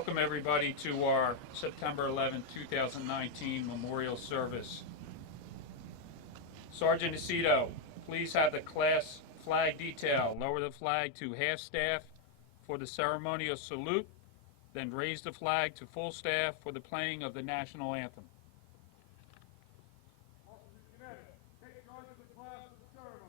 Welcome everybody to our September 11, 2019 memorial service. Sergeant Aceto, please have the class flag detail lower the flag to half staff for the ceremonial salute, then raise the flag to full staff for the playing of the national anthem. Take charge of the class of the ceremony.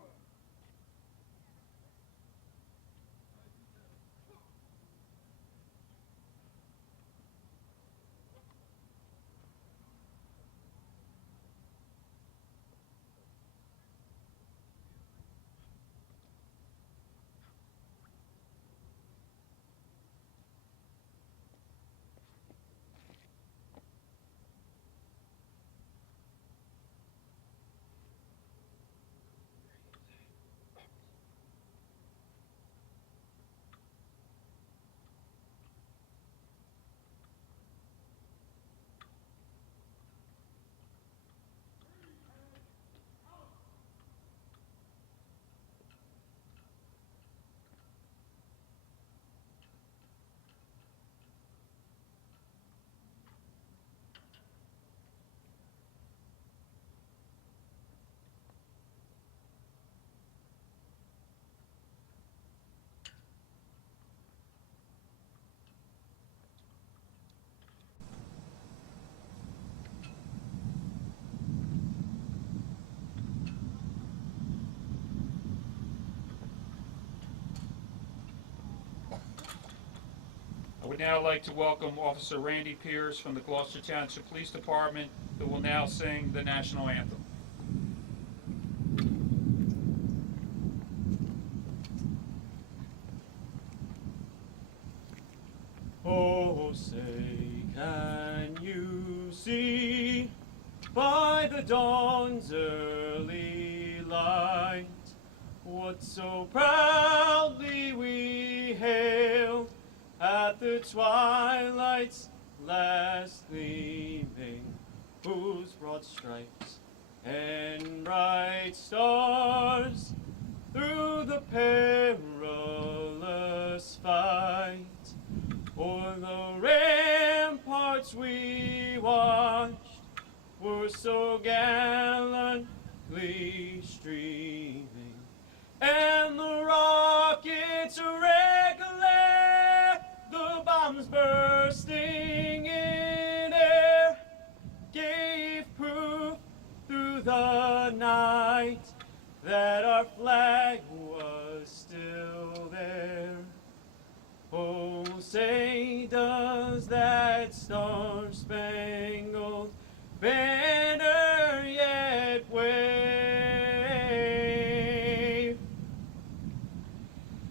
I would now like to welcome Officer Randy Pierce from the Gloucester Township Police Department, who will now sing the national anthem. Oh, say, can you see by the dawn's early light what so proudly we hailed at the twilight's last gleaming, whose broad stripes and bright stars through the perilous fight o'er the ramparts we watched were so gallantly streaming, and the rockets recollect the bombs bursting in air gave proof through the night that our flag was still there. Oh, say, does that star-spangled banner yet wave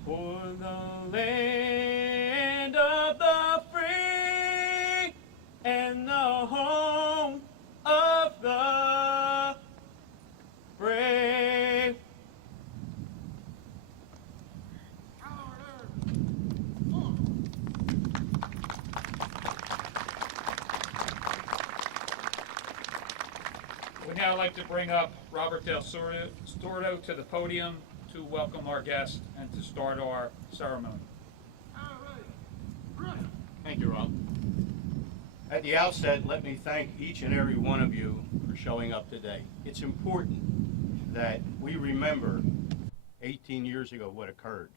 for the land of the free and the home of the brave? We'd now like to bring up Robert Del Storto to the podium to welcome our guest and to start our ceremony. Thank you, Rob. At the outset, let me thank each and every one of you for showing up today. It's important that we remember 18 years ago what occurred.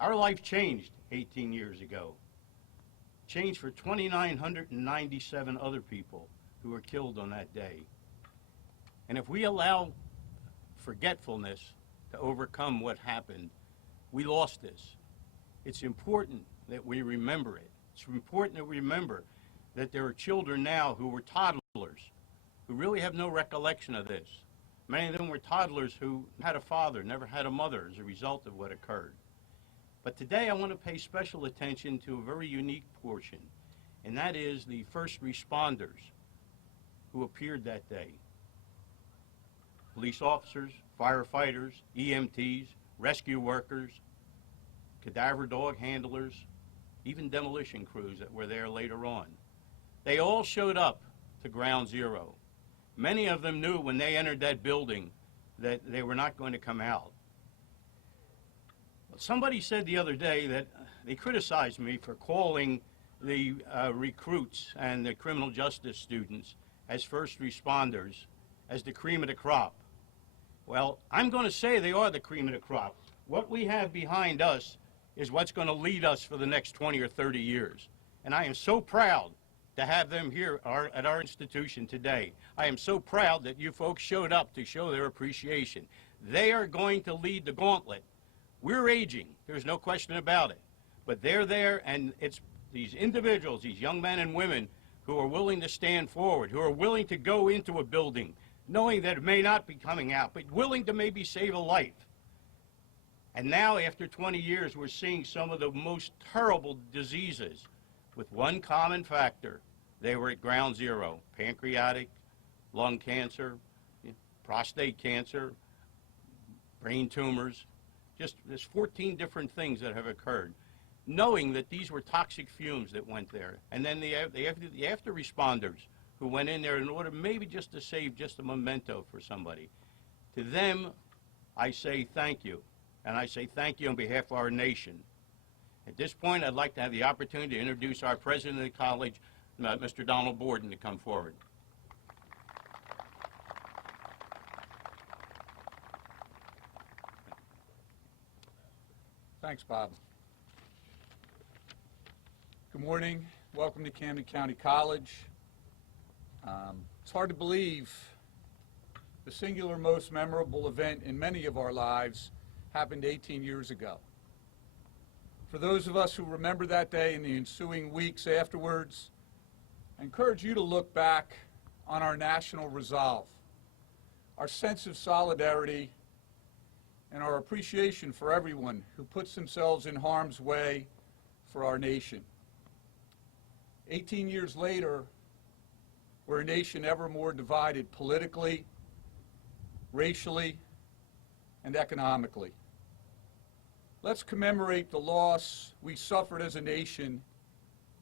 Our life changed 18 years ago. Changed for 2,997 other people who were killed on that day. And if we allow forgetfulness to overcome what happened, we lost this. It's important that we remember it. It's important that we remember that there are children now who were toddlers who really have no recollection of this. Many of them were toddlers who had a father, never had a mother as a result of what occurred. But today I want to pay special attention to a very unique portion, and that is the first responders who appeared that day. Police officers, firefighters, EMTs, rescue workers, cadaver dog handlers, even demolition crews that were there later on. They all showed up to Ground Zero. Many of them knew when they entered that building that they were not going to come out. Somebody said the other day that they criticized me for calling the recruits and the criminal justice students as first responders as the cream of the crop. Well, I'm going to say they are the cream of the crop. What we have behind us is what's going to lead us for the next 20 or 30 years. And I am so proud to have them here at our institution today. I am so proud that you folks showed up to show their appreciation. They are going to lead the gauntlet. We're aging, there's no question about it. But they're there, and it's these individuals, these young men and women who are willing to stand forward, who are willing to go into a building, knowing that it may not be coming out, but willing to maybe save a life. And now, after 20 years, we're seeing some of the most terrible diseases with one common factor. They were at ground zero: pancreatic, lung cancer, prostate cancer, brain tumors. Just there's 14 different things that have occurred, knowing that these were toxic fumes that went there. And then the after responders who went in there in order maybe just to save just a memento for somebody. To them, I say thank you. And I say thank you on behalf of our nation. At this point, I'd like to have the opportunity to introduce our president of the college, Mr. Donald Borden, to come forward. Thanks, Bob. Good morning. Welcome to Camden County College. It's hard to believe the singular most memorable event in many of our lives happened 18 years ago. For those of us who remember that day and the ensuing weeks afterwards, I encourage you to look back on our national resolve, our sense of solidarity, and our appreciation for everyone who puts themselves in harm's way for our nation. 18 years later, we're a nation ever more divided politically, racially, and economically. Let's commemorate the loss we suffered as a nation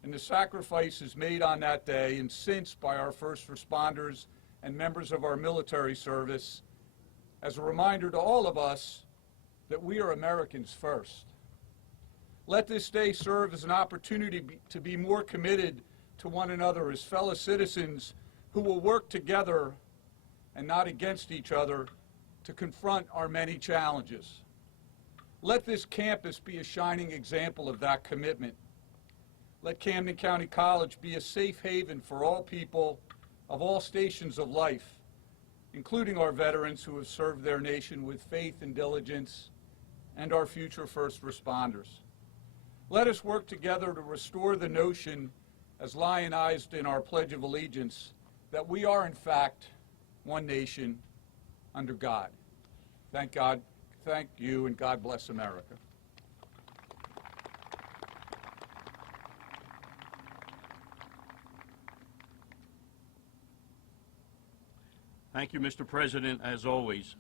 and the sacrifices made on that day and since by our first responders and members of our military service as a reminder to all of us that we are Americans first. Let this day serve as an opportunity to be more committed to one another as fellow citizens who will work together and not against each other to confront our many challenges. Let this campus be a shining example of that commitment. Let Camden County College be a safe haven for all people of all stations of life, including our veterans who have served their nation with faith and diligence, and our future first responders. Let us work together to restore the notion, as lionized in our Pledge of Allegiance, that we are in fact one nation under God. Thank God. Thank you, and God bless America. Thank you, Mr. President, as always.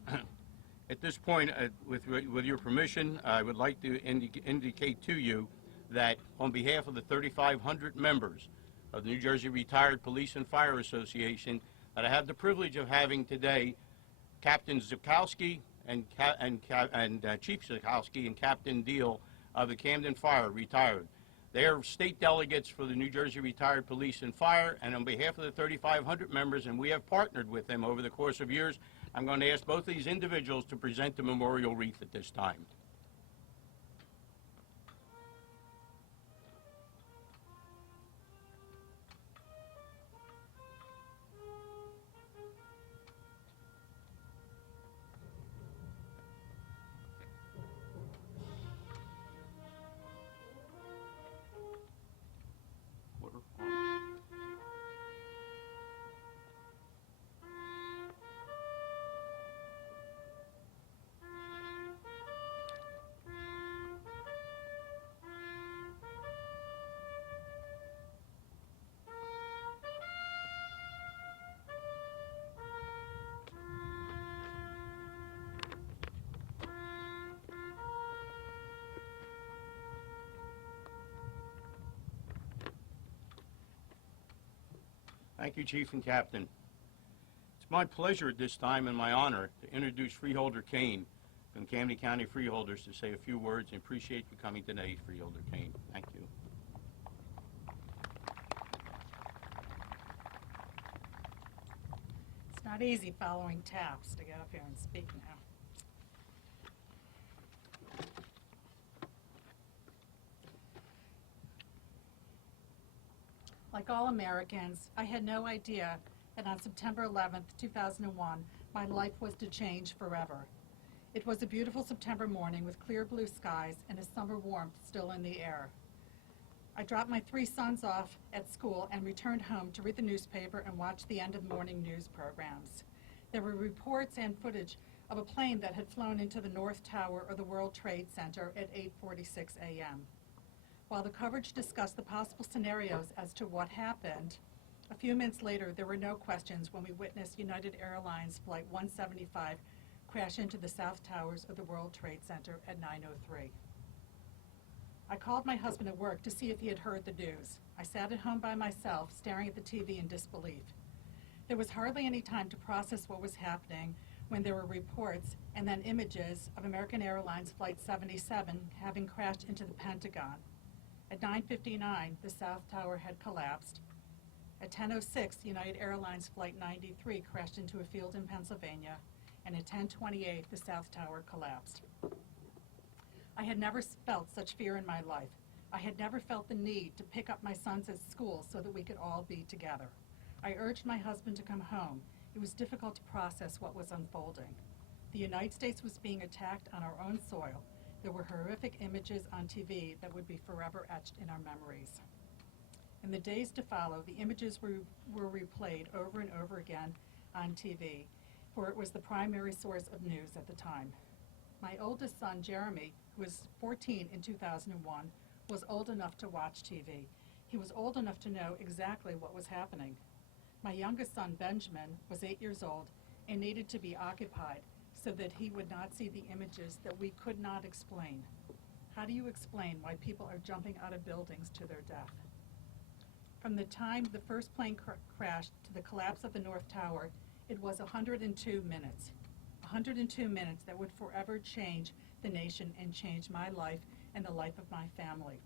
At this point, with your permission, I would like to indicate to you that on behalf of the 3,500 members of the New Jersey Retired Police and Fire Association, that I have the privilege of having today Captain Zukowski and Chief Zukowski and Captain Deal of the Camden Fire, retired. They are state delegates for the New Jersey Retired Police and Fire, and on behalf of the 3,500 members, and we have partnered with them over the course of years, I'm going to ask both of these individuals to present the memorial wreath at this time. Thank you, Chief and Captain. It's my pleasure at this time and my honor to introduce Freeholder Kane from Camden County Freeholders to say a few words, and appreciate you coming today, Freeholder Kane. Thank you. It's not easy following taps to get up here and speak now. Like all Americans, I had no idea that on September 11th, 2001, my life was to change forever. It was a beautiful September morning with clear blue skies and a summer warmth still in the air. I dropped my 3 sons off at school and returned home to read the newspaper and watch the end of morning news programs. There were reports and footage of a plane that had flown into the North Tower of the World Trade Center at 8:46 a.m. While the coverage discussed the possible scenarios as to what happened, a few minutes later there were no questions when we witnessed United Airlines Flight 175 crash into the South Towers of the World Trade Center at 9:03. I called my husband at work to see if he had heard the news. I sat at home by myself, staring at the TV in disbelief. There was hardly any time to process what was happening when there were reports and then images of American Airlines Flight 77 having crashed into the Pentagon. At 9:59, the South Tower had collapsed. At 10:06, United Airlines Flight 93 crashed into a field in Pennsylvania, and at 10:28, the South Tower collapsed. I had never felt such fear in my life. I had never felt the need to pick up my sons at school so that we could all be together. I urged my husband to come home. It was difficult to process what was unfolding. The United States was being attacked on our own soil. There were horrific images on TV that would be forever etched in our memories. In the days to follow, the images were replayed over and over again on TV, for it was the primary source of news at the time. My oldest son, Jeremy, who was 14 in 2001, was old enough to watch TV. He was old enough to know exactly what was happening. My youngest son, Benjamin, was 8 years old and needed to be occupied so that he would not see the images that we could not explain. How do you explain why people are jumping out of buildings to their death? From the time the first plane crashed to the collapse of the North Tower, it was 102 minutes. 102 minutes that would forever change the nation and change my life and the life of my family.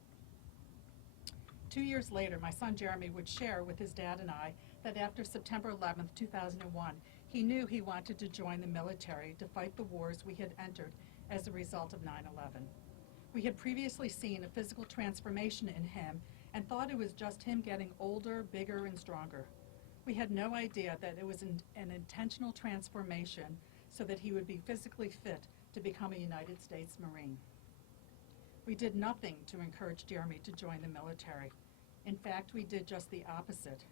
2 years later, my son Jeremy would share with his dad and I that after September 11th, 2001, he knew he wanted to join the military to fight the wars we had entered as a result of 9/11. We had previously seen a physical transformation in him and thought it was just him getting older, bigger, and stronger. We had no idea that it was an intentional transformation so that he would be physically fit to become a United States Marine. We did nothing to encourage Jeremy to join the military. In fact, we did just the opposite.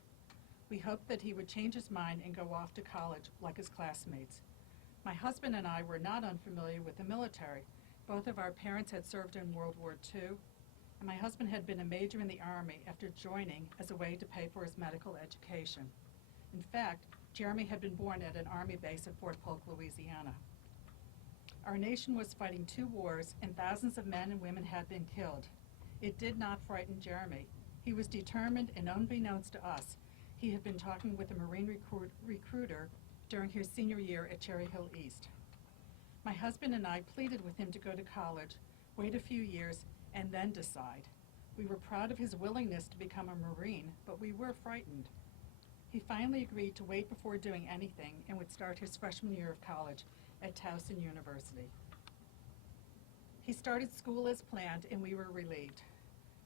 We hoped that he would change his mind and go off to college like his classmates. My husband and I were not unfamiliar with the military. Both of our parents had served in World War II, and my husband had been a major in the Army after joining as a way to pay for his medical education. In fact, Jeremy had been born at an Army base at Fort Polk, Louisiana. Our nation was fighting 2 wars, and thousands of men and women had been killed. It did not frighten Jeremy. He was determined, and unbeknownst to us, he had been talking with a Marine recruiter during his senior year at Cherry Hill East. My husband and I pleaded with him to go to college, wait a few years, and then decide. We were proud of his willingness to become a Marine, but we were frightened. He finally agreed to wait before doing anything and would start his freshman year of college at Towson University. He started school as planned, and we were relieved.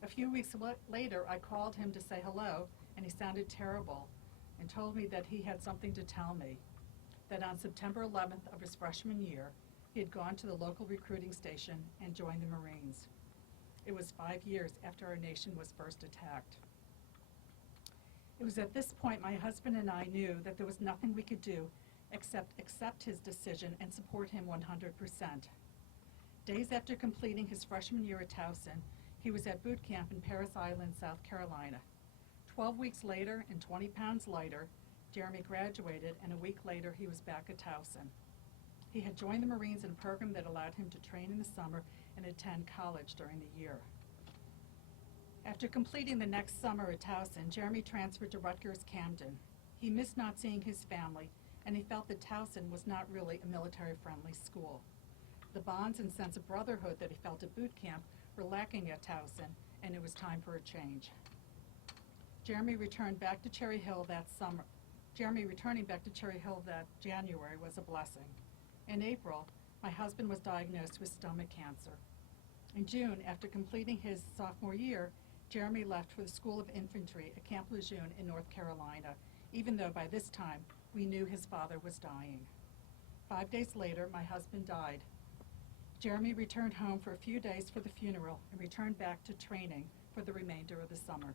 A few weeks later, I called him to say hello, and he sounded terrible and told me that he had something to tell me, that on September 11th of his freshman year, he had gone to the local recruiting station and joined the Marines. It was 5 years after our nation was first attacked. It was at this point my husband and I knew that there was nothing we could do except accept his decision and support him 100%. Days after completing his freshman year at Towson, he was at boot camp in Parris Island, South Carolina. 12 weeks later and 20 pounds lighter, Jeremy graduated, and a week later he was back at Towson. He had joined the Marines in a program that allowed him to train in the summer and attend college during the year. After completing the next summer at Towson, Jeremy transferred to Rutgers Camden. He missed not seeing his family, and he felt that Towson was not really a military-friendly school. The bonds and sense of brotherhood that he felt at boot camp were lacking at Towson, and it was time for a change. Jeremy returned back to Cherry Hill that summer, Jeremy returning back to Cherry Hill that January was a blessing. In April, my husband was diagnosed with stomach cancer. In June, after completing his sophomore year, Jeremy left for the School of Infantry at Camp Lejeune in North Carolina, even though by this time we knew his father was dying. 5 days later, my husband died. Jeremy returned home for a few days for the funeral and returned back to training for the remainder of the summer.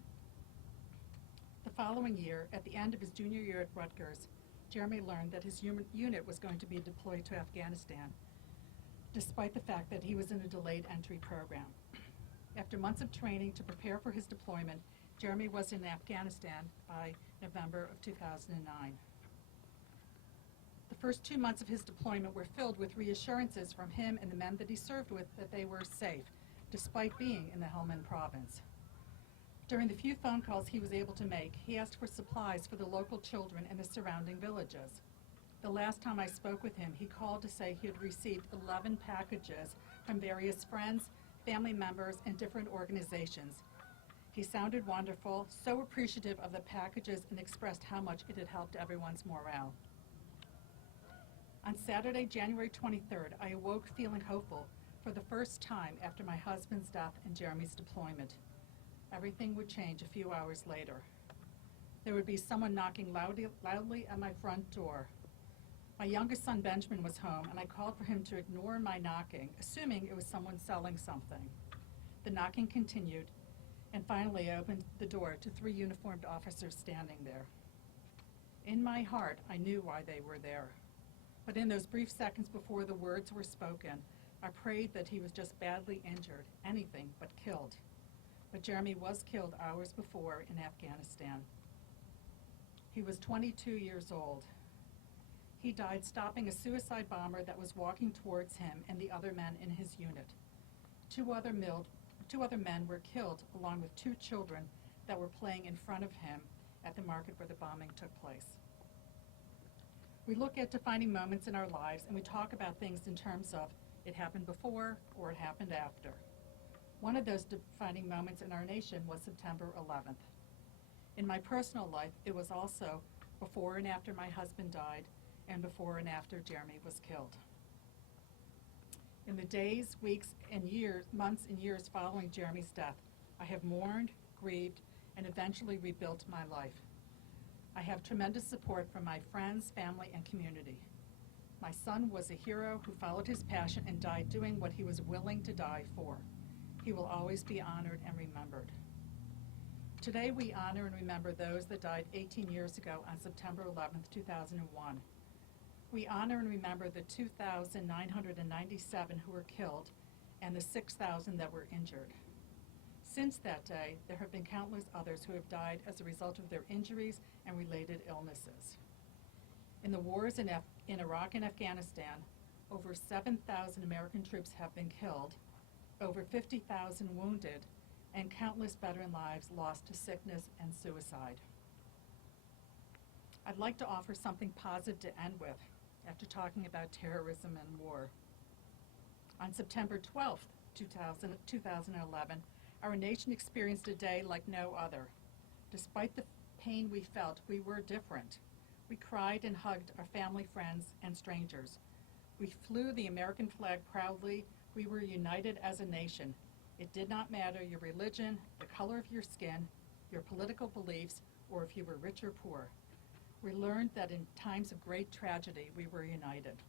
The following year, at the end of his junior year at Rutgers, Jeremy learned that his unit was going to be deployed to Afghanistan, despite the fact that he was in a delayed entry program. After months of training to prepare for his deployment, Jeremy was in Afghanistan by November of 2009. The first 2 months of his deployment were filled with reassurances from him and the men that he served with that they were safe, despite being in the Helmand province. During the few phone calls he was able to make, he asked for supplies for the local children in the surrounding villages. The last time I spoke with him, he called to say he had received 11 packages from various friends, family members, and different organizations. He sounded wonderful, so appreciative of the packages, and expressed how much it had helped everyone's morale. On Saturday, January 23rd, I awoke feeling hopeful for the first time after my husband's death and Jeremy's deployment. Everything would change a few hours later. There would be someone knocking loudly at my front door. My youngest son, Benjamin, was home, and I called for him to ignore my knocking, assuming it was someone selling something. The knocking continued, and finally I opened the door to 3 uniformed officers standing there. In my heart, I knew why they were there. But in those brief seconds before the words were spoken, I prayed that he was just badly injured, anything but killed. But Jeremy was killed hours before in Afghanistan. He was 22 years old. He died stopping a suicide bomber that was walking towards him and the other men in his unit. Two other men were killed, along with 2 children that were playing in front of him at the market where the bombing took place. We look at defining moments in our lives, and we talk about things in terms of it happened before or it happened after. One of those defining moments in our nation was September 11th. In my personal life, it was also before and after my husband died, and before and after Jeremy was killed. In the days, weeks, and months and years following Jeremy's death, I have mourned, grieved, and eventually rebuilt my life. I have tremendous support from my friends, family, and community. My son was a hero who followed his passion and died doing what he was willing to die for. He will always be honored and remembered. Today we honor and remember those that died 18 years ago on September 11th, 2001. We honor and remember the 2,997 who were killed and the 6,000 that were injured. Since that day, there have been countless others who have died as a result of their injuries and related illnesses. In the wars in Iraq and Afghanistan, over 7,000 American troops have been killed, over 50,000 wounded, and countless veteran lives lost to sickness and suicide. I'd like to offer something positive to end with after talking about terrorism and war. On September 12th, 2011, our nation experienced a day like no other. Despite the pain we felt, we were different. We cried and hugged our family, friends, and strangers. We flew the American flag proudly. We were united as a nation. It did not matter your religion, the color of your skin, your political beliefs, or if you were rich or poor. We learned that in times of great tragedy, we were united.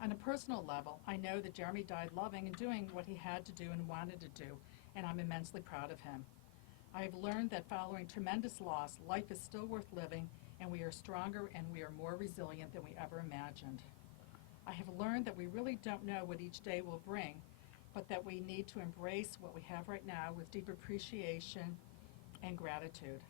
On a personal level, I know that Jeremy died loving and doing what he had to do and wanted to do, and I'm immensely proud of him. I have learned that following tremendous loss, life is still worth living, and we are stronger and we are more resilient than we ever imagined. I have learned that we really don't know what each day will bring, but that we need to embrace what we have right now with deep appreciation and gratitude.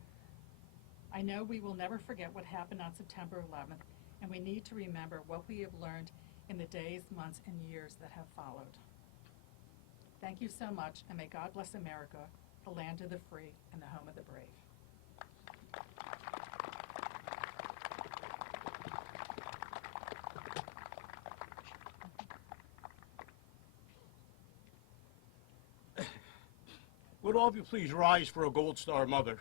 I know we will never forget what happened on September 11th, and we need to remember what we have learned in the days, months, and years that have followed. Thank you so much, and may God bless America, the land of the free and the home of the brave. Would all of you please rise for a Gold Star Mother?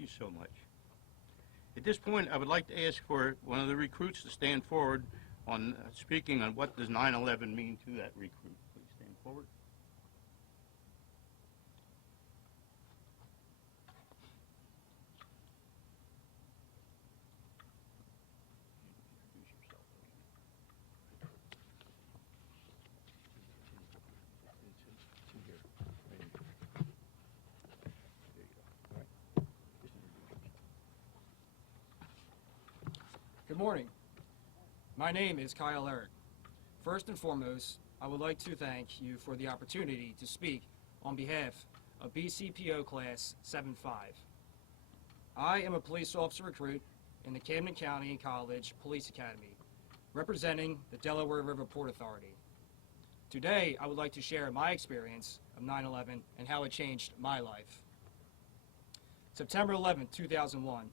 you so much. At this point, I would like to ask for one of the recruits to stand forward on speaking on what does 9/11 mean to that recruit. Please stand forward. Introduce yourself. It's in here. Right in here. There you go. All right. Just introduce yourself. Good morning. My name is Kyle Eric. First and foremost, I would like to thank you for the opportunity to speak on behalf of BCPO Class 7-5. I am a police officer recruit in the Camden County College Police Academy, representing the Delaware River Port Authority. Today, I would like to share my experience of 9/11 and how it changed my life. September 11, 2001,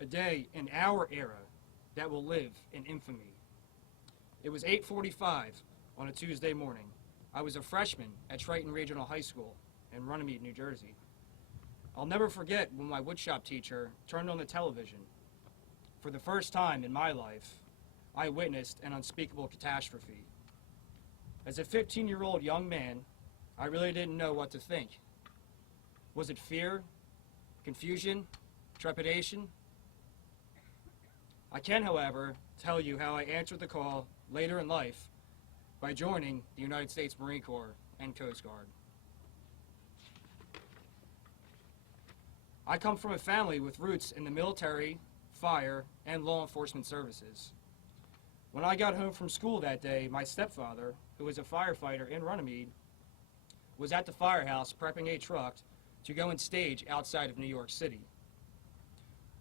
a day in our era that will live in infamy. It was 8:45 on a Tuesday morning. I was a freshman at Triton Regional High School in Runnymede, New Jersey. I'll never forget when my woodshop teacher turned on the television. For the first time in my life, I witnessed an unspeakable catastrophe. As a 15-year-old young man, I really didn't know what to think. Was it fear, confusion, trepidation? I can, however, tell you how I answered the call later in life by joining the United States Marine Corps and Coast Guard. I come from a family with roots in the military, fire, and law enforcement services. When I got home from school that day, my stepfather, who was a firefighter in Runnymede, was at the firehouse prepping a truck to go and stage outside of New York City.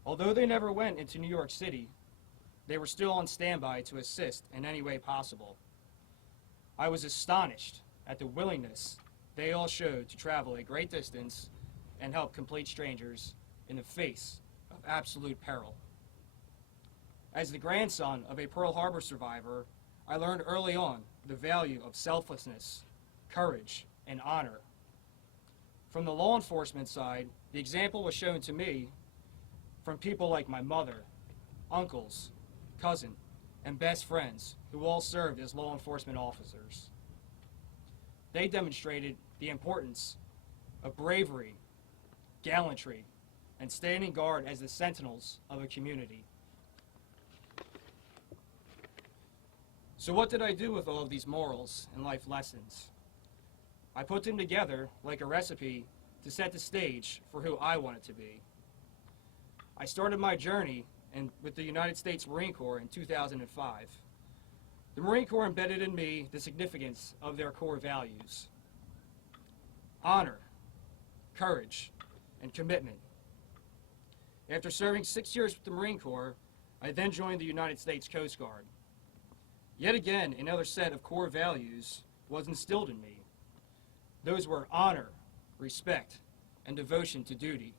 Although they never went into New York City, they were still on standby to assist in any way possible. I was astonished at the willingness they all showed to travel a great distance and help complete strangers in the face of absolute peril. As the grandson of a Pearl Harbor survivor, I learned early on the value of selflessness, courage, and honor. From the law enforcement side, the example was shown to me from people like my mother, uncles, cousin, and best friends who all served as law enforcement officers. They demonstrated the importance of bravery, gallantry, and standing guard as the sentinels of a community. So what did I do with all of these morals and life lessons? I put them together like a recipe to set the stage for who I wanted to be. I started my journey with the United States Marine Corps in 2005. The Marine Corps embedded in me the significance of their core values: honor, courage, and commitment. After serving 6 years with the Marine Corps, I then joined the United States Coast Guard. Yet again, another set of core values was instilled in me. Those were honor, respect, and devotion to duty.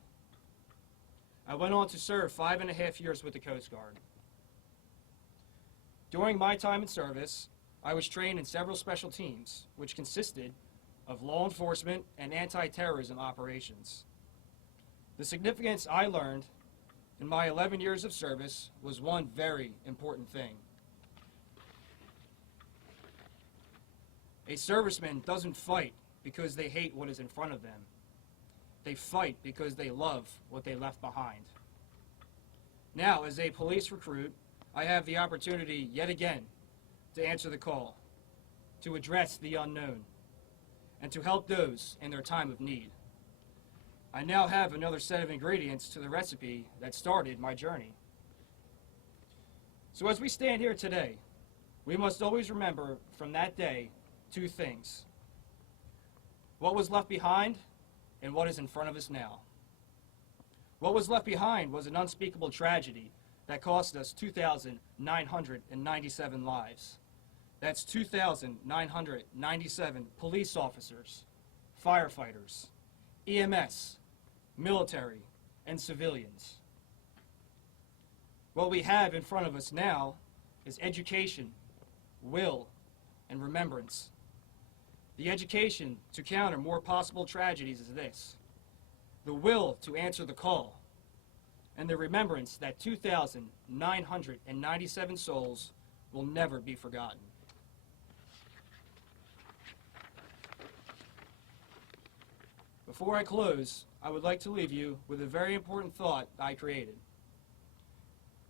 I went on to serve 5.5 years with the Coast Guard. During my time in service, I was trained in several special teams, which consisted of law enforcement and anti-terrorism operations. The significance I learned in my 11 years of service was one very important thing. A serviceman doesn't fight because they hate what is in front of them. They fight because they love what they left behind. Now, as a police recruit, I have the opportunity yet again to answer the call, to address the unknown, and to help those in their time of need. I now have another set of ingredients to the recipe that started my journey. So as we stand here today, we must always remember from that day two things: what was left behind and what is in front of us now. What was left behind was an unspeakable tragedy that cost us 2,997 lives. That's 2,997 police officers, firefighters, EMS, military, and civilians. What we have in front of us now is education, will, and remembrance. The education to counter more possible tragedies is this: the will to answer the call, and the remembrance that 2,997 souls will never be forgotten. Before I close, I would like to leave you with a very important thought I created.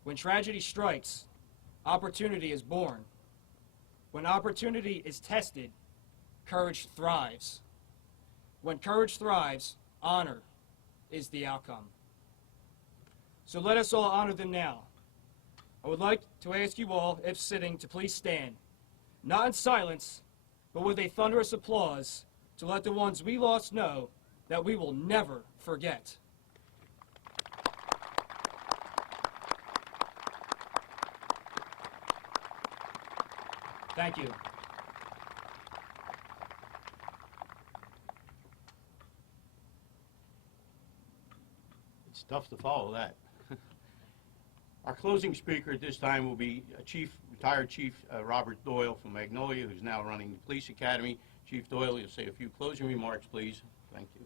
When tragedy strikes, opportunity is born. When opportunity is tested, courage thrives. When courage thrives, honor is the outcome. So let us all honor them now. I would like to ask you all, if sitting, to please stand, not in silence, but with a thunderous applause, to let the ones we lost know that we will never forget. Thank you. It's tough to follow that. Our closing speaker at this time will be retired Chief Robert Doyle from Magnolia, who's now running the Police Academy. Chief Doyle, you'll say a few closing remarks, please. Thank you.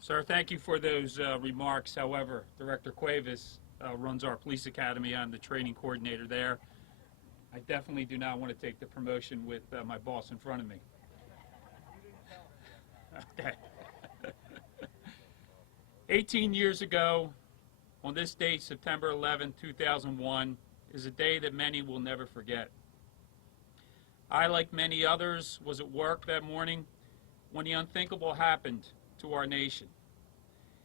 Sir, thank you for those remarks. However, Director Cuevas runs our police academy. I'm the training coordinator there. I definitely do not want to take the promotion with my boss in front of me. Okay. 18 years ago, on this date, September 11, 2001, is a day that many will never forget. I, like many others, was at work that morning when the unthinkable happened to our nation.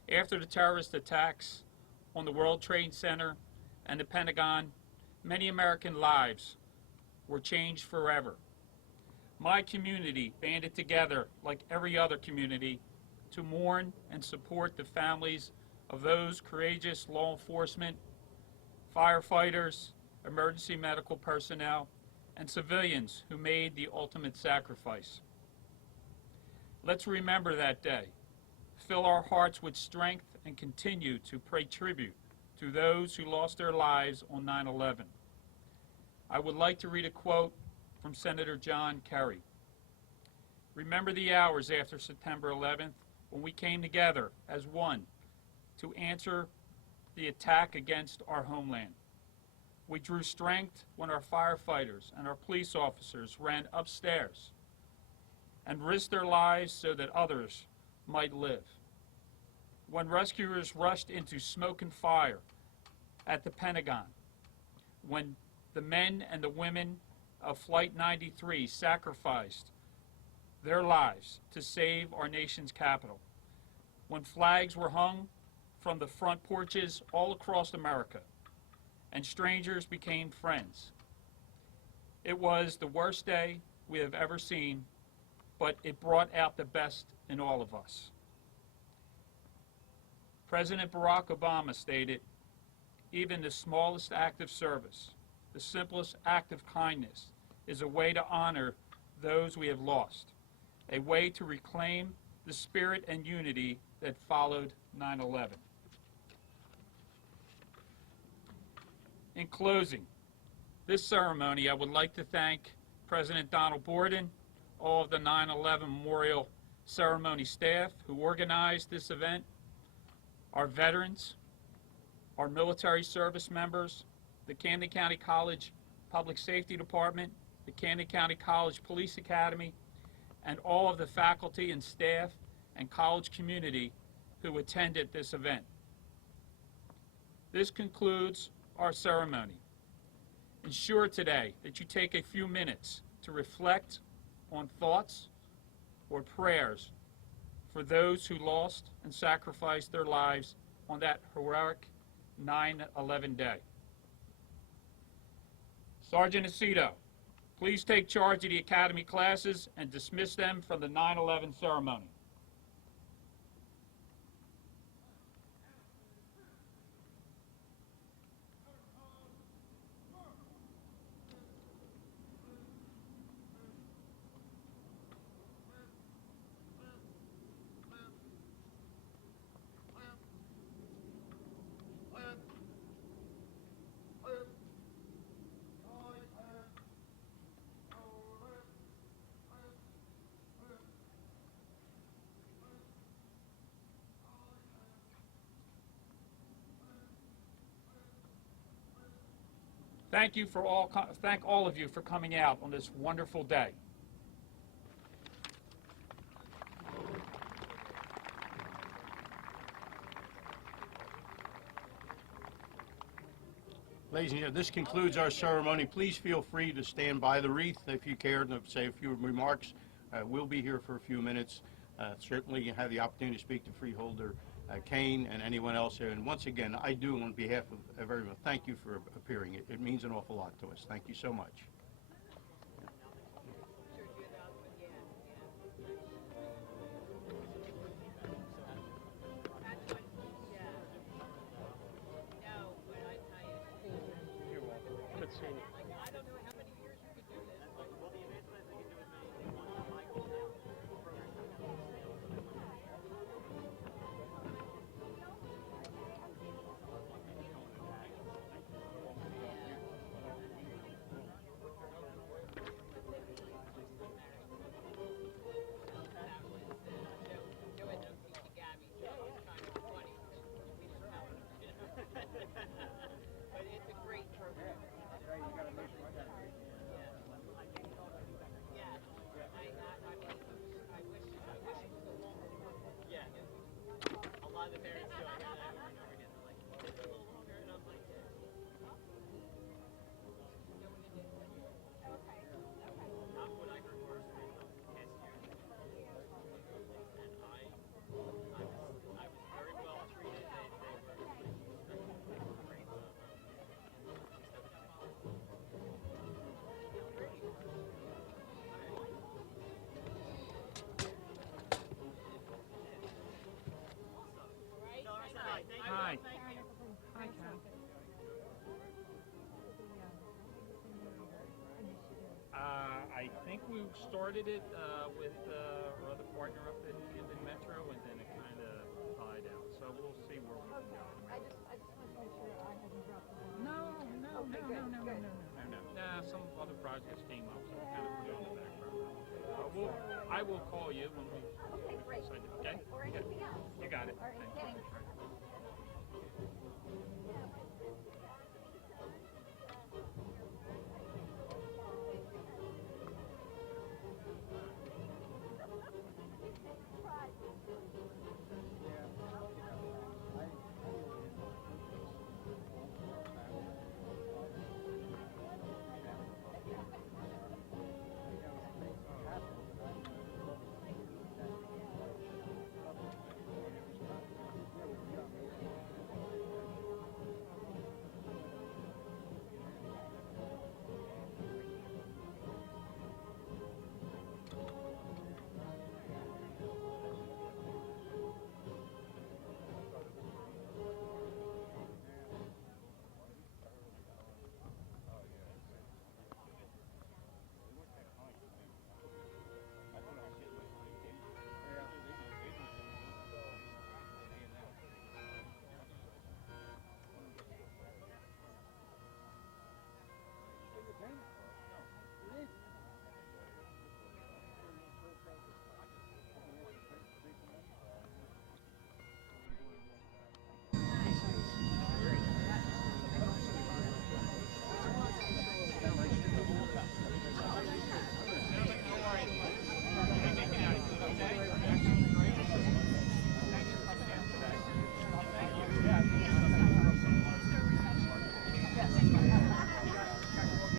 After the terrorist attacks on the World Trade Center and the Pentagon, many American lives were changed forever. My community banded together, like every other community, to mourn and support the families of those courageous law enforcement, firefighters, emergency medical personnel, and civilians who made the ultimate sacrifice. Let's remember that day, fill our hearts with strength, and continue to pay tribute to those who lost their lives on 9/11. I would like to read a quote from Senator John Kerry. Remember the hours after September 11th when we came together as one to answer the attack against our homeland. We drew strength when our firefighters and our police officers ran upstairs and risked their lives so that others might live. When rescuers rushed into smoke and fire at the Pentagon, when the men and the women of Flight 93 sacrificed their lives to save our nation's capital, when flags were hung from the front porches all across America, and strangers became friends. It was the worst day we have ever seen, but it brought out the best in all of us. President Barack Obama stated, even the smallest act of service, the simplest act of kindness, is a way to honor those we have lost, a way to reclaim the spirit and unity that followed 9/11. In closing this ceremony, I would like to thank President Donald Borden, all of the 9/11 Memorial Ceremony staff who organized this event, our veterans, our military service members, the Camden County College Public Safety Department, the Camden County College Police Academy, and all of the faculty and staff and college community who attended this event. This concludes our ceremony. Ensure today that you take a few minutes to reflect on thoughts or prayers for those who lost and sacrificed their lives on that heroic 9/11 day. Sergeant Aceto, please take charge of the Academy classes and dismiss them from the 9/11 ceremony. Thank all of you for coming out on this wonderful day. Ladies and gentlemen, this concludes our ceremony. Please feel free to stand by the wreath if you care to say a few remarks. We'll be here for a few minutes. Certainly you have the opportunity to speak to Freeholder Kane and anyone else here. And once again, I do, on behalf of everyone, thank you for appearing. It means an awful lot to us. Thank you so much. Hi. I think we started it with our other partner up in Camden Metro, and then it kind of died out. So we'll see where we can go. I just want to make sure I haven't dropped the ball. No. Nah, some other projects came up, so we kind of put it on the back burner. I will call you when we Okay, great. decide. Okay? Or anything else. You got it. All right, Thank you. thanks.